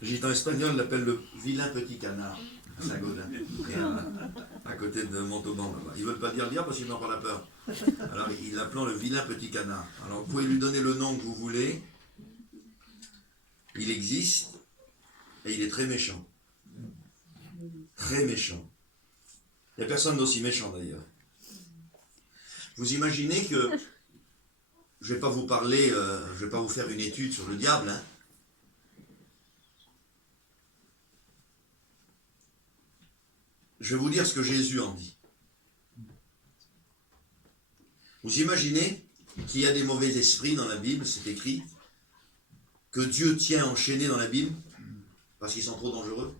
Le gitan espagnol l'appelle le vilain petit canard, à Saint-Gaudin, à côté de Montauban là-bas. Ils ne veulent pas dire diable parce qu'ils n'ont pas la peur. Alors il l'appelle le vilain petit canard. Alors vous pouvez lui donner le nom que vous voulez. Il existe et il est très méchant. Très méchant. Il n'y a personne d'aussi méchant d'ailleurs. Vous imaginez que je ne vais pas vous parler, je ne vais pas vous faire une étude sur le diable, hein. Je vais vous dire ce que Jésus en dit. Vous imaginez qu'il y a des mauvais esprits dans la Bible, c'est écrit, que Dieu tient enchaînés dans la Bible, parce qu'ils sont trop dangereux.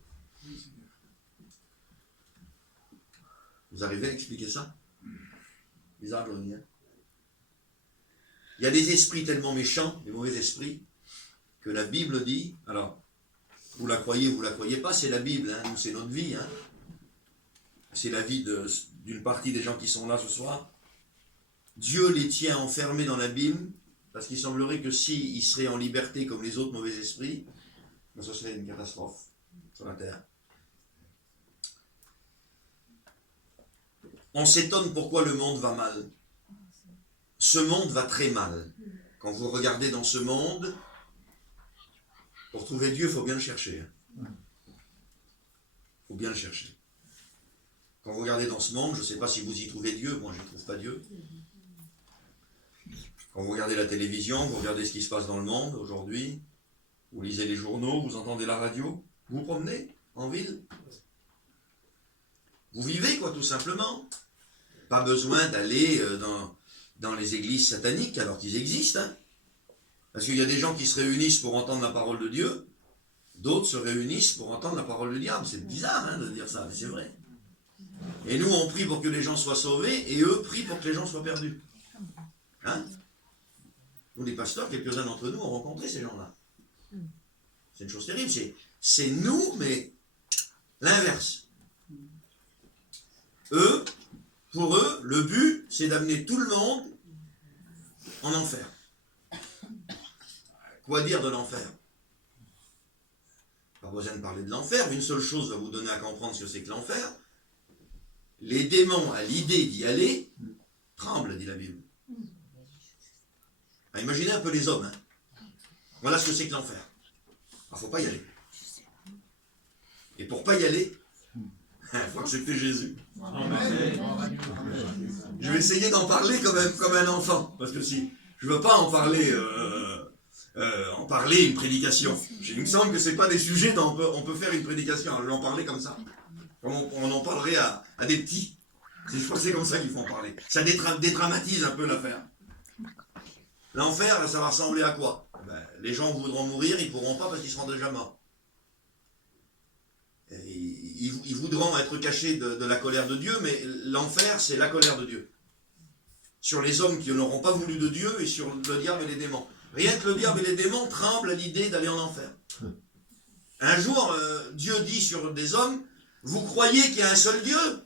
Vous arrivez à expliquer ça? Bizarre, Glony, hein? Il y a des esprits tellement méchants, des mauvais esprits, que la Bible dit, alors, vous la croyez pas, c'est la Bible, hein, nous c'est notre vie, hein. C'est la vie d'une partie des gens qui sont là ce soir. Dieu les tient enfermés dans la Bible, parce qu'il semblerait que s'ils seraient en liberté comme les autres mauvais esprits, ce serait une catastrophe sur la terre. On s'étonne pourquoi le monde va mal. Ce monde va très mal. Quand vous regardez dans ce monde, pour trouver Dieu, il faut bien le chercher. Il faut bien le chercher. Quand vous regardez dans ce monde, je ne sais pas si vous y trouvez Dieu, moi je ne trouve pas Dieu. Quand vous regardez la télévision, vous regardez ce qui se passe dans le monde aujourd'hui, vous lisez les journaux, vous entendez la radio, vous vous promenez en ville. Vous vivez quoi, tout simplement. Pas besoin d'aller dans les églises sataniques, alors qu'ils existent. Hein. Parce qu'il y a des gens qui se réunissent pour entendre la parole de Dieu, d'autres se réunissent pour entendre la parole du diable. C'est bizarre hein, de dire ça, mais c'est vrai. Et nous, on prie pour que les gens soient sauvés, et eux prient pour que les gens soient perdus. Hein? Nous, les pasteurs, quelques-uns d'entre nous ont rencontré ces gens-là. C'est une chose terrible. C'est nous, mais l'inverse. Eux, pour eux, le but, c'est d'amener tout le monde en enfer. Quoi dire de l'enfer? Pas besoin de parler de l'enfer, une seule chose va vous donner à comprendre ce que c'est que l'enfer. Les démons, à l'idée d'y aller, tremblent, dit la Bible. Ah, imaginez un peu les hommes. Hein. Voilà ce que c'est que l'enfer. Il ne faut pas y aller. Et pour ne pas y aller, il faut accepter Jésus. Amen. Je vais essayer d'en parler quand même comme un enfant. Parce que si je ne veux pas en parler, une prédication. Il me semble que ce n'est pas des sujets dont on peut faire une prédication. Alors, je vais en parler comme ça. On en parlerait à des petits. Je crois que c'est comme ça qu'il faut en parler. Ça dédramatise un peu l'affaire. L'enfer, ça va ressembler à quoi? Les gens voudront mourir, ils ne pourront pas parce qu'ils seront déjà morts. Ils voudront être cachés de la colère de Dieu, mais l'enfer, c'est la colère de Dieu. Sur les hommes qui n'auront pas voulu de Dieu et sur le diable et les démons. Rien que le diable et les démons tremblent à l'idée d'aller en enfer. Un jour, Dieu dit sur des hommes, vous croyez qu'il y a un seul Dieu?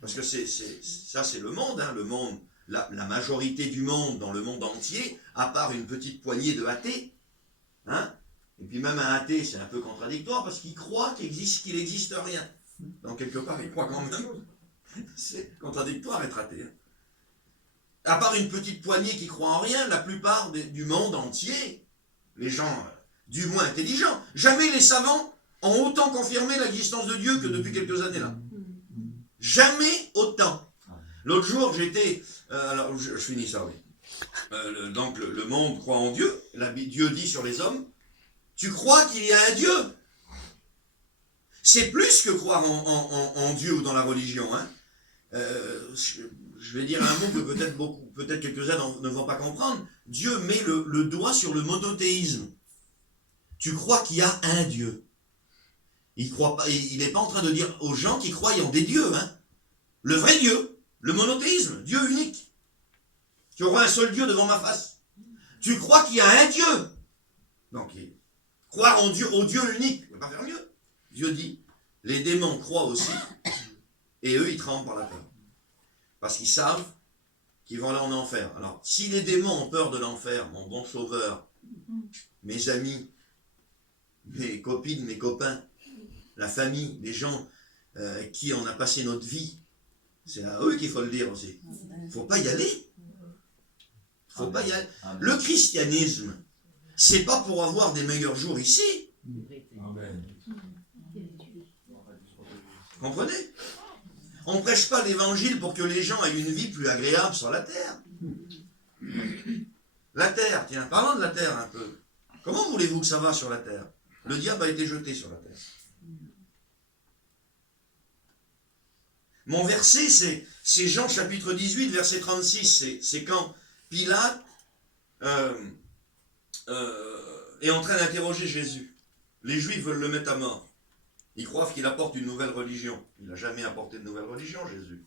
Parce que ça, c'est le monde, hein, le monde. La majorité du monde, dans le monde entier, à part une petite poignée de athées, hein, et puis même un athée, c'est un peu contradictoire, parce qu'il croit qu'il n'existe rien. Donc quelque part, il croit quand même. C'est contradictoire être athée. Hein. À part une petite poignée qui croit en rien, la plupart du monde entier, les gens du moins intelligents, jamais les savants ont autant confirmé l'existence de Dieu que depuis quelques années là. Jamais autant. L'autre jour, j'étais... alors, je finis ça, oui. Donc, le monde croit en Dieu. Dieu dit sur les hommes, tu crois qu'il y a un Dieu? C'est plus que croire en Dieu ou dans la religion. Hein. Je vais dire un mot que peut-être quelques-uns ne vont pas comprendre. Dieu met le doigt sur le monothéisme. Tu crois qu'il y a un Dieu. Il n'est pas en train de dire aux gens qui croient en des dieux. Hein. Le vrai Dieu. Le monothéisme, Dieu unique. Tu auras un seul Dieu devant ma face. Tu crois qu'il y a un Dieu. Donc, croire au Dieu unique, tu ne peux pas faire mieux. Dieu dit, les démons croient aussi, et eux, ils tremblent par la peur. Parce qu'ils savent qu'ils vont aller en enfer. Alors, si les démons ont peur de l'enfer, mon bon sauveur, mes amis, mais copines, mes copains, la famille, les gens qui on a passé notre vie. C'est à eux qu'il faut le dire aussi. Il ne faut pas y aller. Faut pas y aller. Le christianisme, c'est pas pour avoir des meilleurs jours ici. Amen. Comprenez? On ne prêche pas l'évangile pour que les gens aient une vie plus agréable sur la terre. La terre, tiens, parlons de la terre un peu. Comment voulez-vous que ça va sur la terre? Le diable a été jeté sur la terre. Mon verset, c'est Jean chapitre 18, verset 36. C'est quand Pilate est en train d'interroger Jésus. Les Juifs veulent le mettre à mort. Ils croient qu'il apporte une nouvelle religion. Il n'a jamais apporté de nouvelle religion, Jésus.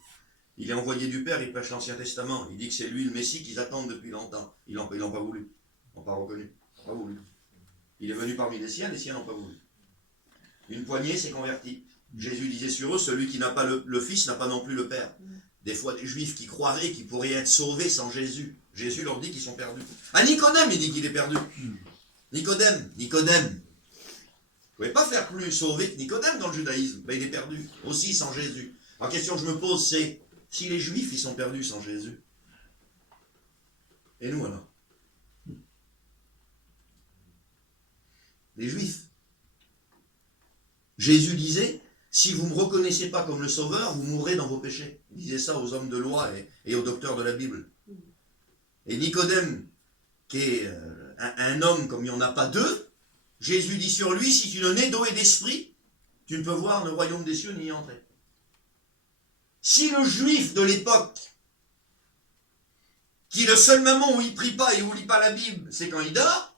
Il est envoyé du Père, il prêche l'Ancien Testament. Il dit que c'est lui le Messie qu'ils attendent depuis longtemps. Ils l'ont pas voulu. Ils l'ont pas reconnu. Pas voulu. Il est venu parmi les siens n'ont pas voulu. Une poignée s'est convertie. Jésus disait sur eux, celui qui n'a pas le Fils n'a pas non plus le Père. Des fois, des Juifs qui croiraient qu'ils pourraient être sauvés sans Jésus. Jésus leur dit qu'ils sont perdus. À Nicodème, il dit qu'il est perdu. Nicodème. Vous ne pouvez pas faire plus sauvé que Nicodème dans le judaïsme. Ben, il est perdu, aussi sans Jésus. La question que je me pose, c'est, si les Juifs, ils sont perdus sans Jésus, et nous alors? Les Juifs. Jésus disait, si vous ne me reconnaissez pas comme le Sauveur, vous mourrez dans vos péchés. Il disait ça aux hommes de loi et aux docteurs de la Bible. Et Nicodème, qui est un homme comme il n'y en a pas deux, Jésus dit sur lui, si tu ne nais d'eau et d'esprit, tu ne peux voir le royaume des cieux ni y entrer. Si le juif de l'époque, qui le seul moment où il prie pas et où il lit pas la Bible, c'est quand il dort,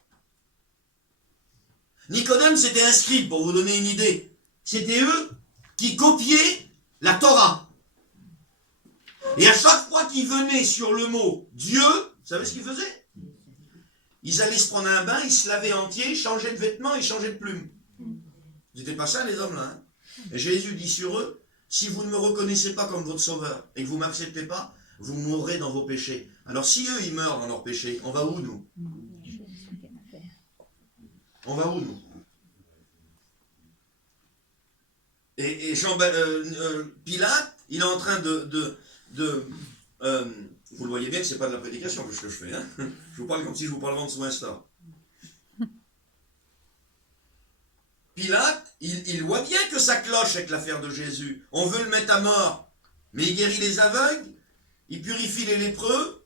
Nicodème s'était inscrit, pour vous donner une idée, c'était eux qui copiaient la Torah. Et à chaque fois qu'ils venaient sur le mot Dieu, vous savez ce qu'ils faisaient? Ils allaient se prendre un bain, ils se lavaient entier, changeaient de vêtements et changeaient de plumes. Ils n'étaient pas ça les hommes là. Hein. Et Jésus dit sur eux, si vous ne me reconnaissez pas comme votre sauveur et que vous ne m'acceptez pas, vous mourrez dans vos péchés. Alors si eux ils meurent dans leurs péchés, on va où nous? On va où nous? Et Pilate, il est en train vous le voyez bien que ce n'est pas de la prédication que je fais. Hein. Je vous parle comme si je vous parlerais en dessous Insta. Pilate, il voit bien que ça cloche avec l'affaire de Jésus. On veut le mettre à mort. Mais il guérit les aveugles, il purifie les lépreux,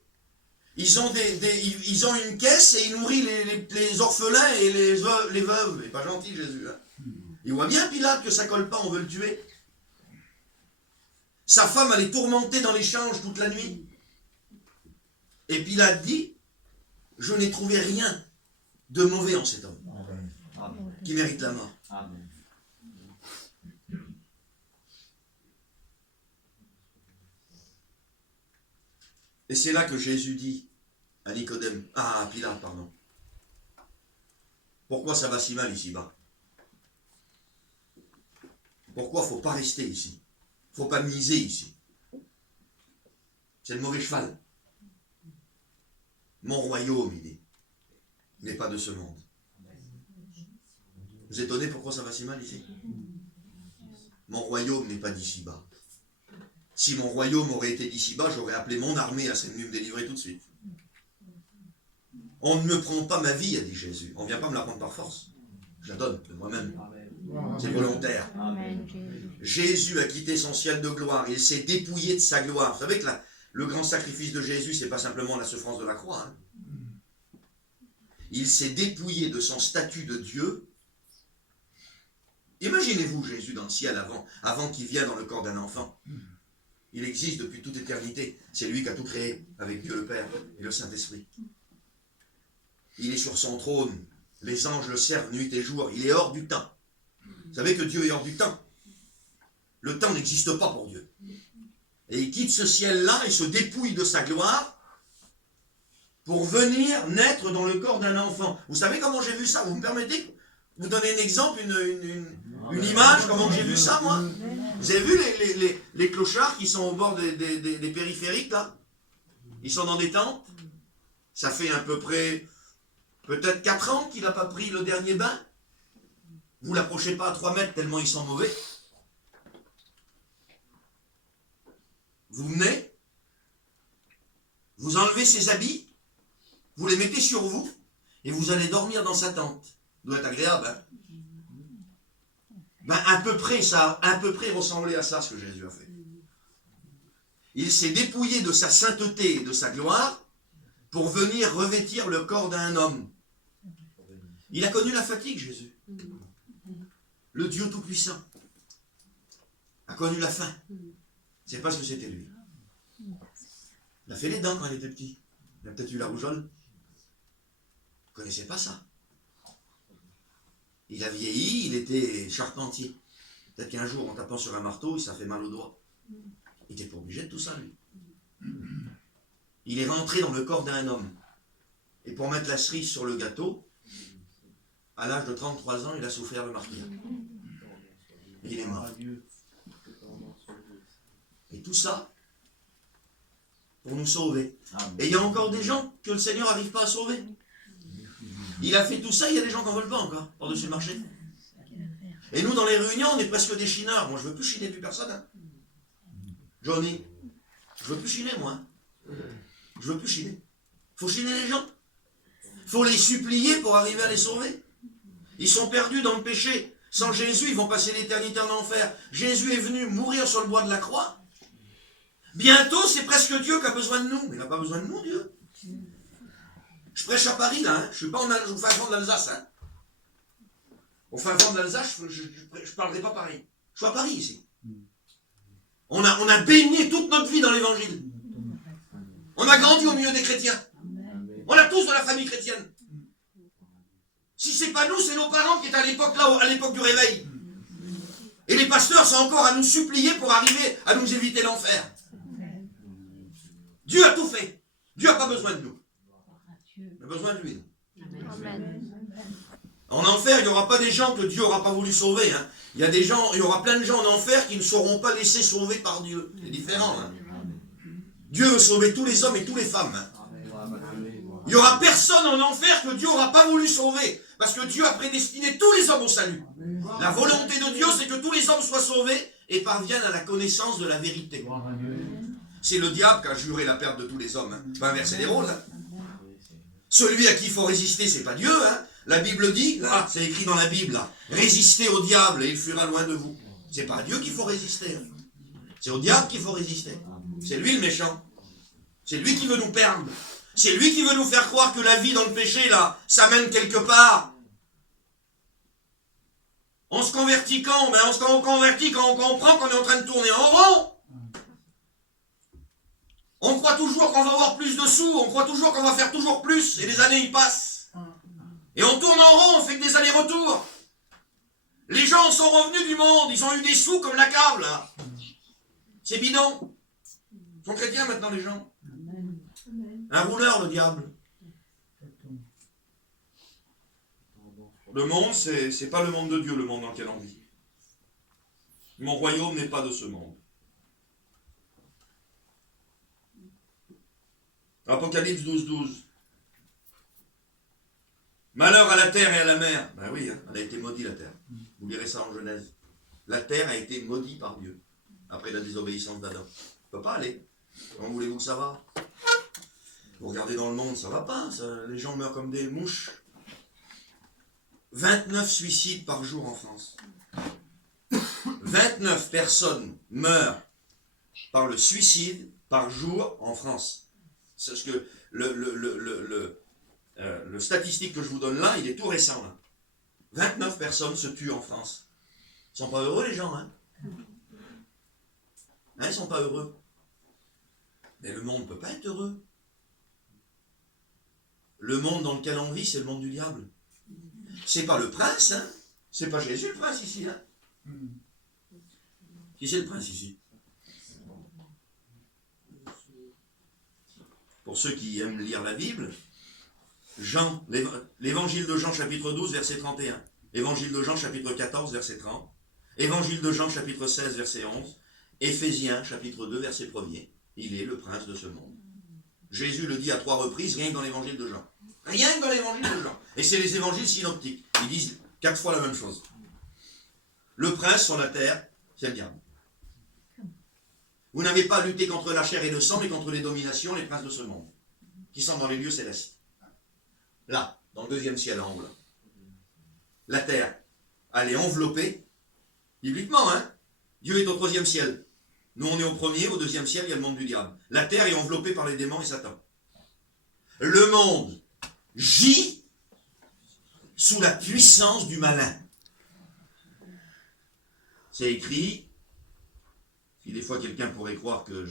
ils ont une caisse et il nourrit les orphelins et les veuves. Il n'est pas gentil Jésus. Hein. Il voit bien Pilate que ça colle pas, on veut le tuer. Sa femme, elle est tourmentée dans l'échange toute la nuit. Et Pilate dit, je n'ai trouvé rien de mauvais en cet homme, qui mérite la mort. Amen. Et c'est là que Jésus dit à Nicodème, à Pilate, pardon, pourquoi ça va si mal ici-bas? Pourquoi il ne faut pas rester ici? Il ne faut pas miser ici. C'est le mauvais cheval. Mon royaume, il dit, n'est pas de ce monde. Vous êtes étonné pourquoi ça va si mal ici? Mon royaume n'est pas d'ici-bas. Si mon royaume aurait été d'ici-bas, j'aurais appelé mon armée, elle serait venue me délivrer tout de suite. On ne me prend pas ma vie, a dit Jésus. On ne vient pas me la prendre par force. Je la donne de moi-même. C'est volontaire. Amen. Jésus a quitté son ciel de gloire. Il s'est dépouillé de sa gloire. Vous savez que le grand sacrifice de Jésus, ce n'est pas simplement la souffrance de la croix. Hein. Il s'est dépouillé de son statut de Dieu. Imaginez-vous Jésus dans le ciel avant qu'il vienne dans le corps d'un enfant. Il existe depuis toute éternité. C'est lui qui a tout créé avec Dieu le Père et le Saint-Esprit. Il est sur son trône. Les anges le servent nuit et jour. Il est hors du temps. Vous savez que Dieu est hors du temps. Le temps n'existe pas pour Dieu. Et il quitte ce ciel-là et se dépouille de sa gloire pour venir naître dans le corps d'un enfant. Vous savez comment j'ai vu ça? Vous me permettez de vous donner un exemple, une image, comment j'ai vu ça, moi? Vous avez vu les clochards qui sont au bord des périphériques, là? Ils sont dans des tentes. Ça fait à peu près, peut-être 4 ans qu'il n'a pas pris le dernier bain. Vous l'approchez pas à 3 mètres tellement il sent mauvais. Vous venez, vous enlevez ses habits, vous les mettez sur vous, et vous allez dormir dans sa tente. Ça doit être agréable, hein? Ben, à peu près ressemblait à ça, ce que Jésus a fait. Il s'est dépouillé de sa sainteté et de sa gloire pour venir revêtir le corps d'un homme. Il a connu la fatigue, Jésus. Le Dieu Tout-Puissant a connu la faim. C'est pas ce que c'était lui. Il a fait les dents quand il était petit. Il a peut-être eu la rougeole. Vous ne connaissez pas ça. Il a vieilli, il était charpentier. Peut-être qu'un jour, en tapant sur un marteau, ça fait mal au doigt. Il n'était pas obligé de tout ça, lui. Il est rentré dans le corps d'un homme. Et pour mettre la cerise sur le gâteau, à l'âge de 33 ans, il a souffert le martyre. Et il est mort. Et tout ça, pour nous sauver. Et il y a encore des gens que le Seigneur n'arrive pas à sauver. Il a fait tout ça, il y a des gens qui n'en veulent pas encore, par-dessus le marché. Et nous, dans les réunions, on est presque des chineurs. Moi, je ne veux plus chiner plus personne. Hein. Johnny, je ne veux plus chiner, moi. Je ne veux plus chiner. Il faut chiner les gens. Il faut les supplier pour arriver à les sauver. Ils sont perdus dans le péché. Sans Jésus, ils vont passer l'éternité en enfer. Jésus est venu mourir sur le bois de la croix. Bientôt, c'est presque Dieu qui a besoin de nous. Mais il n'a pas besoin de nous, Dieu. Je prêche à Paris, là. Hein. Je ne suis pas au fin fond de l'Alsace. Hein. Au fin fond de l'Alsace, je ne parlerai pas pareil. Je suis à Paris, ici. On a baigné toute notre vie dans l'Évangile. On a grandi au milieu des chrétiens. On a tous de la famille chrétienne. Si c'est pas nous, c'est nos parents qui étaient à l'époque là, à l'époque du réveil. Et les pasteurs sont encore à nous supplier pour arriver à nous éviter l'enfer. Dieu a tout fait. Dieu n'a pas besoin de nous. Il a besoin de lui. En enfer, il n'y aura pas des gens que Dieu n'aura pas voulu sauver. Hein. Il y aura plein de gens en enfer qui ne seront pas laissés sauver par Dieu. C'est différent. Hein. Dieu veut sauver tous les hommes et toutes les femmes. Hein. Il n'y aura personne en enfer que Dieu n'aura pas voulu sauver. Parce que Dieu a prédestiné tous les hommes au salut. La volonté de Dieu, c'est que tous les hommes soient sauvés et parviennent à la connaissance de la vérité. C'est le diable qui a juré la perte de tous les hommes. Hein. Pas inverser les rôles. Hein. Celui à qui il faut résister, c'est pas Dieu. Hein. La Bible dit, là, c'est écrit dans la Bible, là, résistez au diable et il fuira loin de vous. C'est pas à Dieu qu'il faut résister. Hein. C'est au diable qu'il faut résister. C'est lui le méchant. C'est lui qui veut nous perdre. C'est lui qui veut nous faire croire que la vie dans le péché, là, ça mène quelque part. On se convertit quand? Ben on se convertit quand on comprend qu'on est en train de tourner en rond. On croit toujours qu'on va avoir plus de sous, on croit toujours qu'on va faire toujours plus, et les années y passent. Et on tourne en rond, on fait que des allers-retours. Les gens sont revenus du monde, ils ont eu des sous comme la cave, là. C'est bidon. Ils sont chrétiens maintenant, les gens. Un rouleur, le diable. Le monde, c'est pas le monde de Dieu, le monde dans lequel on vit. Mon royaume n'est pas de ce monde. Apocalypse 12:12. Malheur à la terre et à la mer. Ben oui, hein, elle a été maudite, la terre. Vous lirez ça en Genèse. La terre a été maudite par Dieu, après la désobéissance d'Adam. Ça ne peut pas aller. Comment voulez-vous que ça va? Vous regardez dans le monde, ça ne va pas. Ça, les gens meurent comme des mouches. 29 suicides par jour en France. 29 personnes meurent par le suicide par jour en France. C'est ce que le statistique que je vous donne là, il est tout récent. Là. 29 personnes se tuent en France. Ils ne sont pas heureux, les gens. Hein, ils ne sont pas heureux. Mais le monde ne peut pas être heureux. Le monde dans lequel on vit, c'est le monde du diable. C'est pas le prince, hein. C'est pas Jésus le prince ici, hein. Qui c'est le prince ici? Pour ceux qui aiment lire la Bible, Jean, l'évangile de Jean chapitre 12, verset 31. Évangile de Jean chapitre 14, verset 30. Évangile de Jean chapitre 16, verset 11. Éphésiens chapitre 2, verset 1er. Il est le prince de ce monde. Jésus le dit à 3 reprises, rien que dans l'évangile de Jean. Rien que dans l'évangile de Jean. Et c'est les évangiles synoptiques. Ils disent 4 fois la même chose. Le prince sur la terre, c'est le diable. Vous n'avez pas à lutter contre la chair et le sang, mais contre les dominations, les princes de ce monde, qui sont dans les lieux célestes. Là, dans le deuxième ciel en haut. Là. La terre, elle est enveloppée, bibliquement, hein. Dieu est au troisième ciel. Nous, on est au premier, au deuxième ciel, il y a le monde du diable. La terre est enveloppée par les démons et Satan. Le monde gît sous la puissance du malin. C'est écrit, si des fois quelqu'un pourrait croire que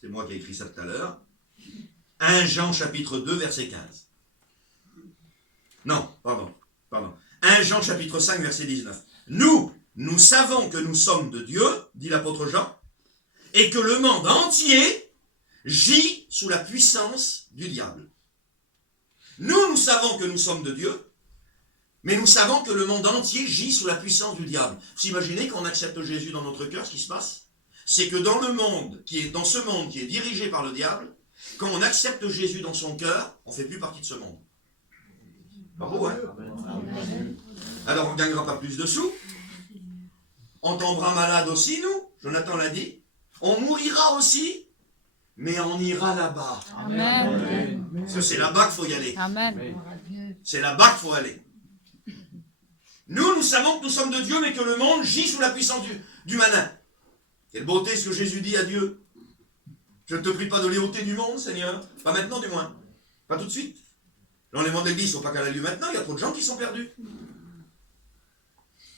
c'est moi qui ai écrit ça tout à l'heure, 1 Jean chapitre 2 verset 15. Non, pardon. 1 Jean chapitre 5 verset 19. Nous savons que nous sommes de Dieu, dit l'apôtre Jean, et que le monde entier gît sous la puissance du diable. Nous savons que nous sommes de Dieu, mais nous savons que le monde entier gît sous la puissance du diable. Vous imaginez qu'on accepte Jésus dans notre cœur, ce qui se passe? C'est que dans ce monde qui est dirigé par le diable, quand on accepte Jésus dans son cœur, on ne fait plus partie de ce monde. Bravo, hein? Alors on ne gagnera pas plus de sous. On tombera malade aussi, nous. Jonathan l'a dit. On mourira aussi, mais on ira là-bas. Amen. Parce que c'est là-bas qu'il faut y aller. Amen. C'est là-bas qu'il faut aller. Nous savons que nous sommes de Dieu, mais que le monde gît sous la puissance du malin. Quelle beauté ce que Jésus dit à Dieu. Je ne te prie pas de les ôter du monde, Seigneur. Pas maintenant, du moins. Pas tout de suite. L'enlèvement de l'Église, il ne faut pas qu'elle ait lieu maintenant. Il y a trop de gens qui sont perdus.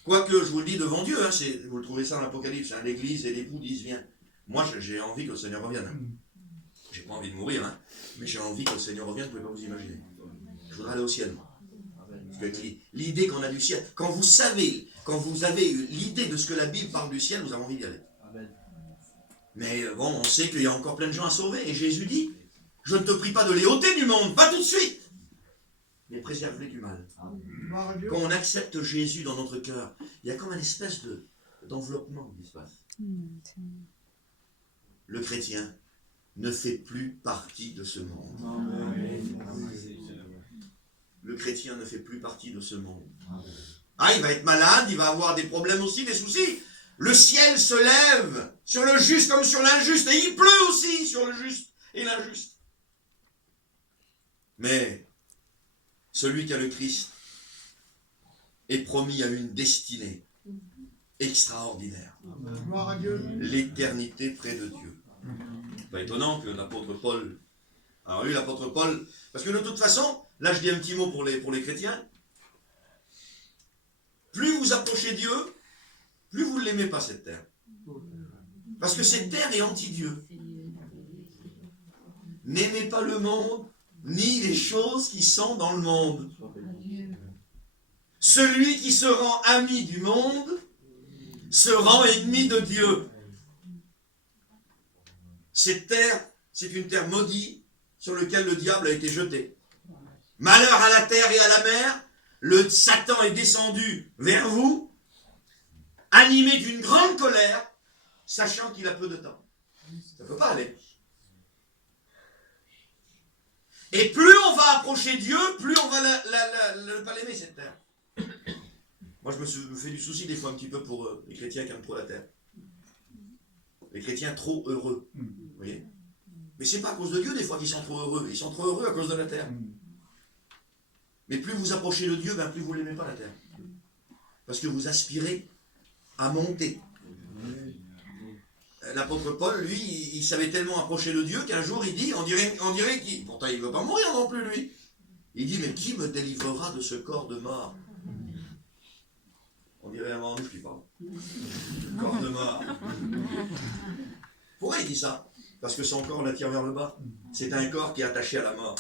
Quoique, je vous le dis devant Dieu, hein, vous le trouvez ça dans l'Apocalypse, hein, l'Église et l'époux disent viens. Moi, j'ai envie que le Seigneur revienne. Hein. J'ai pas envie de mourir, hein, mais j'ai envie que le Seigneur revienne, vous ne pouvez pas vous imaginer. Je voudrais aller au ciel, moi. Parce que l'idée qu'on a du ciel, quand vous avez l'idée de ce que la Bible parle du ciel, vous avez envie d'y aller. Mais bon, on sait qu'il y a encore plein de gens à sauver. Et Jésus dit, je ne te prie pas de les ôter du monde, pas tout de suite, mais préserve-les du mal. Quand on accepte Jésus dans notre cœur, il y a comme une espèce d'enveloppement qui se passe. Le chrétien ne fait plus partie de ce monde. Le chrétien ne fait plus partie de ce monde. Ah, il va être malade, il va avoir des problèmes aussi, des soucis. Le ciel se lève sur le juste comme sur l'injuste, et il pleut aussi sur le juste et l'injuste. Mais celui qui a le Christ est promis à une destinée extraordinaire. L'éternité près de Dieu. C'est pas étonnant que l'apôtre Paul... Alors lui, l'apôtre Paul... Parce que de toute façon, là je dis un petit mot pour les chrétiens. Plus vous approchez Dieu, plus vous ne l'aimez pas cette terre. Parce que cette terre est anti-Dieu. N'aimez pas le monde, ni les choses qui sont dans le monde. Celui qui se rend ami du monde se rend ennemi de Dieu. Cette terre, c'est une terre maudite sur laquelle le diable a été jeté. Malheur à la terre et à la mer, le Satan est descendu vers vous, animé d'une grande colère, sachant qu'il a peu de temps. Ça ne peut pas aller. Et plus on va approcher Dieu, plus on va ne pas l'aimer, cette terre. Moi, je me fais du souci des fois un petit peu pour les chrétiens qui aiment trop la terre. Les chrétiens trop heureux. Vous voyez? Mais c'est pas à cause de Dieu des fois qu'ils sont trop heureux. Ils sont trop heureux à cause de la terre. Mais plus vous approchez de Dieu, plus vous l'aimez pas la terre. Parce que vous aspirez à monter. L'apôtre Paul, lui, il savait tellement approcher de Dieu qu'un jour il dit, on dirait qu'il... Pourtant il ne veut pas mourir non plus, lui. Il dit, mais qui me délivrera de ce corps de mort? On dirait un manouche qui parle. Le corps de mort. Pourquoi il dit ça? Parce que son corps l'attire vers le bas. C'est un corps qui est attaché à la mort.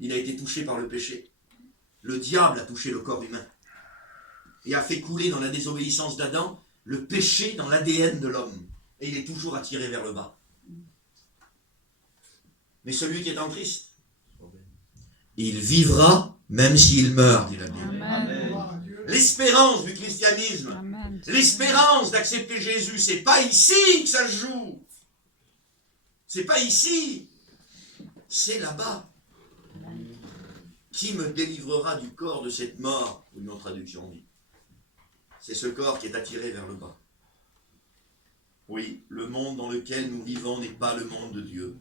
Il a été touché par le péché. Le diable a touché le corps humain. Et a fait couler dans la désobéissance d'Adam le péché dans l'ADN de l'homme. Et il est toujours attiré vers le bas. Mais celui qui est en Christ, il vivra même s'il meurt, dit la Bible. L'espérance du christianisme, Amen. L'espérance d'accepter Jésus, c'est pas ici que ça se joue. C'est pas ici. C'est là-bas. Qui me délivrera du corps de cette mort? Une autre traduction dit. c'est ce corps qui est attiré vers le bas. Oui, le monde dans lequel nous vivons n'est pas le monde de Dieu.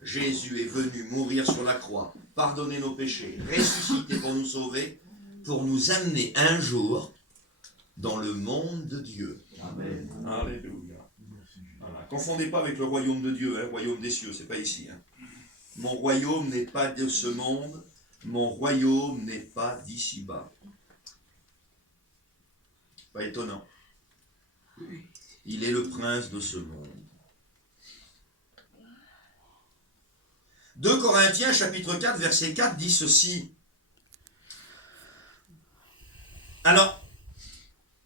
Jésus est venu mourir sur la croix, pardonner nos péchés, ressusciter pour nous sauver, pour nous amener un jour dans le monde de Dieu. Amen. Alléluia. Voilà. Confondez pas avec le royaume de Dieu, hein, royaume des cieux, c'est pas ici. Hein. Mon royaume n'est pas de ce monde, mon royaume n'est pas d'ici-bas. Pas étonnant. Il est le prince de ce monde. 2 Corinthiens chapitre 4 verset 4 dit ceci. Alors,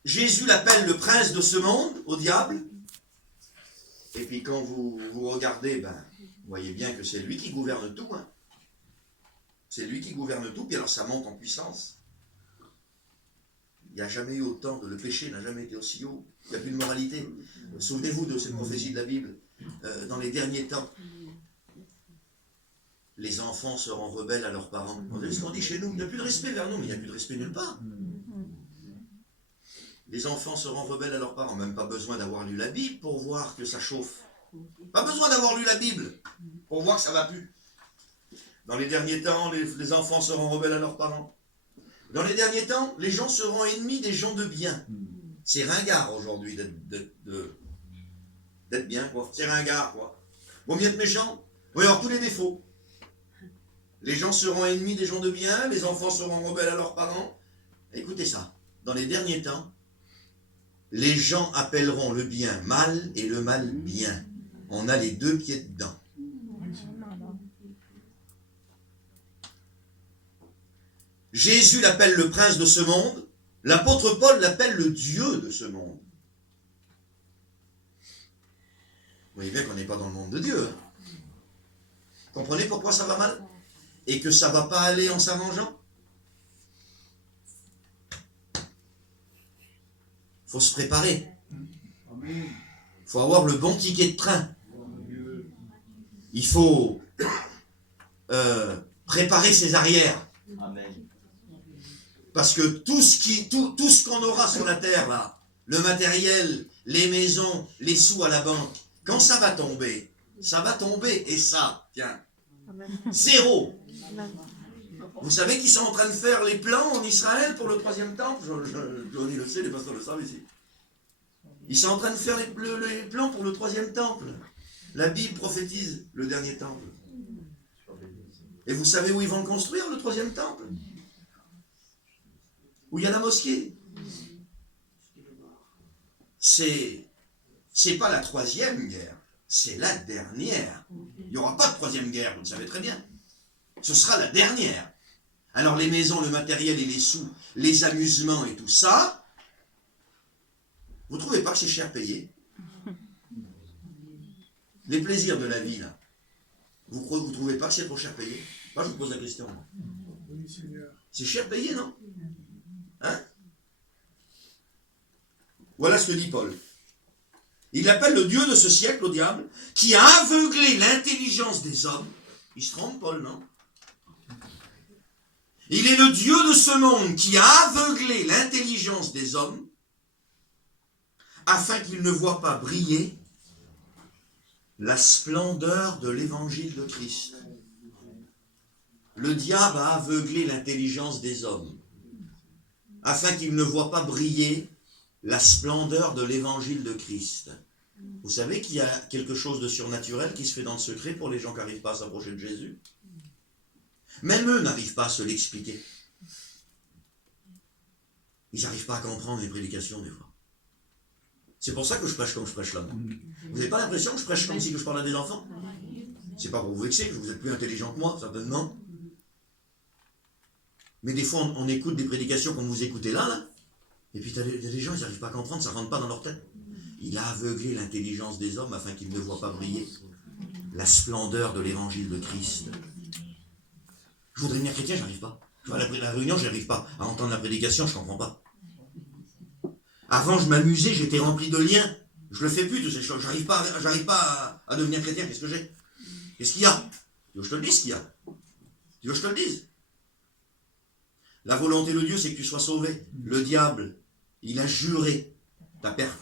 Jésus l'appelle le prince de ce monde, au diable. Et puis quand vous regardez, vous voyez bien que c'est lui qui gouverne tout. Hein. C'est lui qui gouverne tout, puis alors ça monte en puissance. Il n'y a jamais eu autant, le péché n'a jamais été aussi haut. Il n'y a plus de moralité. Souvenez-vous de cette prophétie de la Bible. Dans les derniers temps, les enfants seront rebelles à leurs parents. Vous savez ce qu'on dit chez nous? Il n'y a plus de respect vers nous, mais il n'y a plus de respect nulle part. Les enfants seront rebelles à leurs parents. Même pas besoin d'avoir lu la Bible pour voir que ça chauffe. Pas besoin d'avoir lu la Bible pour voir que ça ne va plus. Dans les derniers temps, les enfants seront rebelles à leurs parents. Dans les derniers temps, les gens seront ennemis des gens de bien. C'est ringard aujourd'hui d'être bien, quoi. C'est ringard, quoi. Vaut mieux être méchant. Oui, alors tous les défauts. Les gens seront ennemis des gens de bien, les enfants seront rebelles à leurs parents. Écoutez ça. Dans les derniers temps, les gens appelleront le bien mal et le mal bien. On a les deux pieds dedans. Jésus l'appelle le prince de ce monde. L'apôtre Paul l'appelle le Dieu de ce monde. Vous voyez bien qu'on n'est pas dans le monde de Dieu. Hein. Comprenez pourquoi ça va mal? Et que ça ne va pas aller en s'arrangeant? Il faut se préparer. Il faut avoir le bon ticket de train. Il faut préparer ses arrières. Parce que tout ce qu'on aura sur la terre, là, le matériel, les maisons, les sous à la banque, quand ça va tomber, et ça, tiens, zéro. Vous savez qu'ils sont en train de faire les plans en Israël pour le 3e temple? Johnny le sait, les pasteurs le savent ici. Ils sont en train de faire les plans pour le 3e temple. La Bible prophétise le dernier temple. Et vous savez où ils vont le construire, le 3e temple? Où il y a la mosquée. C'est pas la 3e guerre, c'est la dernière. Il n'y aura pas de 3e guerre, vous le savez très bien. Ce sera la dernière. Alors les maisons, le matériel et les sous, les amusements et tout ça, vous ne trouvez pas que c'est cher payé? Les plaisirs de la vie, là, vous ne trouvez pas que c'est trop cher payé? Moi, je vous pose la question. C'est cher payé, non? Hein? Voilà ce que dit Paul. Il appelle le Dieu de ce siècle, au diable, qui a aveuglé l'intelligence des hommes. Il se trompe, Paul, non? Il est le Dieu de ce monde qui a aveuglé l'intelligence des hommes afin qu'ils ne voient pas briller la splendeur de l'évangile de Christ. Le diable a aveuglé l'intelligence des hommes afin qu'ils ne voient pas briller la splendeur de l'évangile de Christ. Vous savez qu'il y a quelque chose de surnaturel qui se fait dans le secret pour les gens qui n'arrivent pas à s'approcher de Jésus. Même eux n'arrivent pas à se l'expliquer. Ils n'arrivent pas à comprendre les prédications des fois. C'est pour ça que je prêche comme je prêche là. Vous n'avez pas l'impression que je prêche comme si je parlais à des enfants? C'est pas pour vous vexer, que vous êtes plus intelligent que moi, certainement. Mais des fois, on écoute des prédications comme vous écoutez là, et puis il y a des gens, ils n'arrivent pas à comprendre, ça ne rentre pas dans leur tête. Il a aveuglé l'intelligence des hommes afin qu'ils ne voient pas briller la splendeur de l'évangile de Christ. Je voudrais devenir chrétien, j'arrive pas. Je vais à la réunion, j'arrive pas. À entendre la prédication, je comprends pas. Avant, je m'amusais, j'étais rempli de liens. Je le fais plus, toutes ces choses. J'arrive pas à devenir chrétien. Qu'est-ce que j'ai? Qu'est-ce qu'il y a? Tu veux que je te le dise ce qu'il y a? Tu veux que je te le dise? La volonté de Dieu, c'est que tu sois sauvé. Le diable, Il a juré ta perte.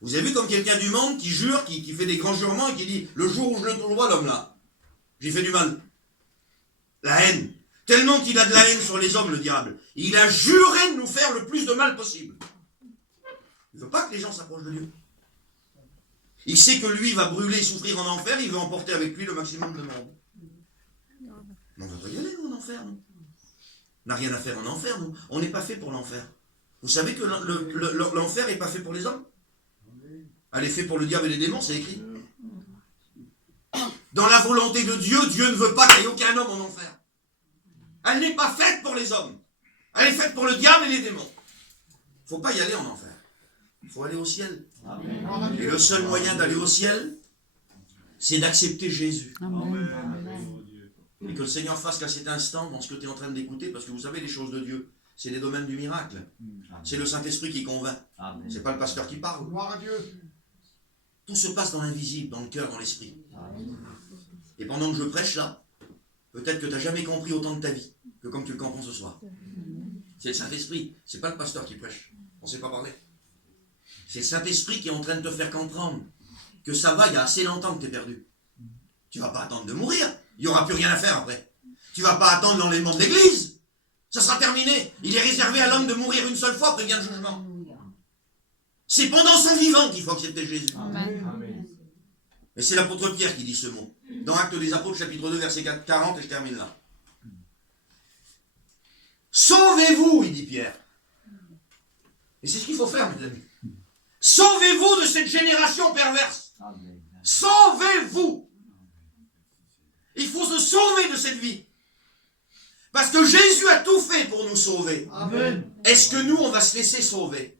Vous avez vu comme quelqu'un du monde qui jure, qui fait des grands jurements et qui dit, le jour où je le trouverai, l'homme là, j'ai fait du mal. La haine. Tellement qu'il a de la haine sur les hommes, le diable. Il a juré de nous faire le plus de mal possible. Il ne veut pas que les gens s'approchent de Dieu. Il sait que lui va brûler et souffrir en enfer, il veut emporter avec lui le maximum de monde. Mais on ne va pas y aller, nous, en enfer, nous. On n'a rien à faire en enfer, nous. On n'est pas fait pour l'enfer. Vous savez que l'enfer n'est pas fait pour les hommes? Elle est faite pour le diable et les démons, c'est écrit. Dans la volonté de Dieu, Dieu ne veut pas qu'il y ait aucun homme en enfer. Elle n'est pas faite pour les hommes. Elle est faite pour le diable et les démons. Il ne faut pas y aller en enfer. Il faut aller au ciel. Amen. Et le seul moyen d'aller au ciel, c'est d'accepter Jésus. Amen. Et que le Seigneur fasse qu'à cet instant, dans ce que tu es en train d'écouter, parce que vous savez, les choses de Dieu, c'est les domaines du miracle. C'est le Saint-Esprit qui convainc. C'est pas le pasteur qui parle. Gloire à Dieu. Tout se passe dans l'invisible, dans le cœur, dans l'esprit. Et pendant que je prêche là, peut-être que tu n'as jamais compris autant de ta vie que comme tu le comprends ce soir. C'est le Saint-Esprit, c'est pas le pasteur qui prêche. On ne sait pas parler. C'est le Saint-Esprit qui est en train de te faire comprendre que ça va, il y a assez longtemps que tu es perdu. Tu ne vas pas attendre de mourir, il n'y aura plus rien à faire après. Tu ne vas pas attendre l'enlèvement de l'Église. Ça sera terminé. Il est réservé à l'homme de mourir une seule fois, après vient le jugement. C'est pendant son vivant qu'il faut accepter Jésus. Amen. Et c'est l'apôtre Pierre qui dit ce mot. Dans Actes des Apôtres, chapitre 2, verset 40, et je termine là. Sauvez-vous, il dit Pierre. Et c'est ce qu'il faut faire, mes amis. Sauvez-vous de cette génération perverse. Sauvez-vous. Il faut se sauver de cette vie. Parce que Jésus a tout fait pour nous sauver. Amen. Est-ce que nous, on va se laisser sauver?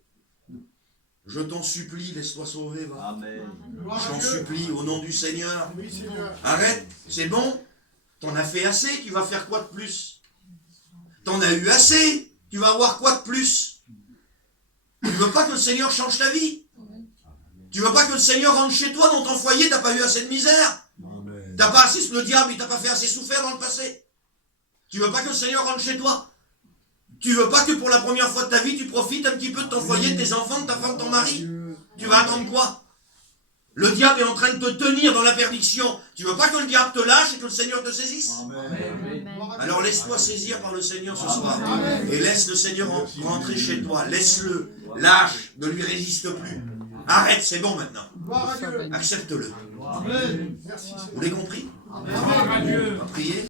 Je t'en supplie, laisse-toi sauver, va. Amen. Je t'en supplie, au nom du Seigneur. Oui, Seigneur. Arrête, c'est bon. T'en as fait assez, tu vas faire quoi de plus? T'en as eu assez, tu vas avoir quoi de plus? Tu ne veux pas que le Seigneur change ta vie? Tu ne veux pas que le Seigneur rentre chez toi, dans ton foyer, t'as pas eu assez de misère? T'as pas assez, le diable, il t'a pas fait assez souffrir dans le passé? Tu veux pas que le Seigneur rentre chez toi? Tu veux pas que pour la première fois de ta vie, tu profites un petit peu de ton foyer, de tes enfants, de ta femme, de ton mari? Tu vas attendre quoi? Le diable est en train de te tenir dans la perdition. Tu veux pas que le diable te lâche et que le Seigneur te saisisse? Amen. Alors laisse-toi saisir par le Seigneur ce soir. Et laisse le Seigneur rentrer chez toi. Laisse-le. Lâche. Ne lui résiste plus. Arrête, c'est bon maintenant. Gloire à Dieu. Accepte-le. Amen. Merci, Seigneur. Vous l'avez compris? Amen. On va prier.